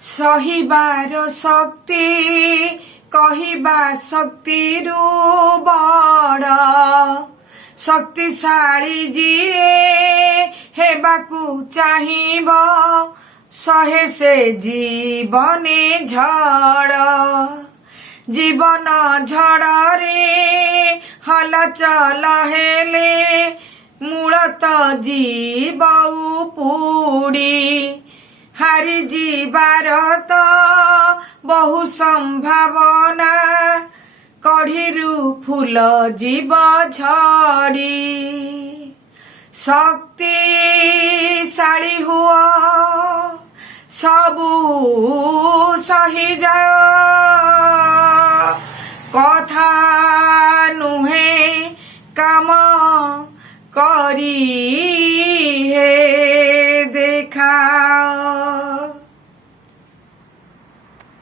सहिबार शक्ति कहिबा शक्तिरु बड़ शक्तिशाली जीए हेबाकू चाहिब सहे से जीवने झड़ जीवन झड़रे हलचल हेले मूलत जीव पुड़ी हारी जीवार तो बहु संभावना कढ़ीरू फूल जीव झड़ी शक्तिशाली हुआ सबू सही जाओ कथा नुहे काम करी हे देखा।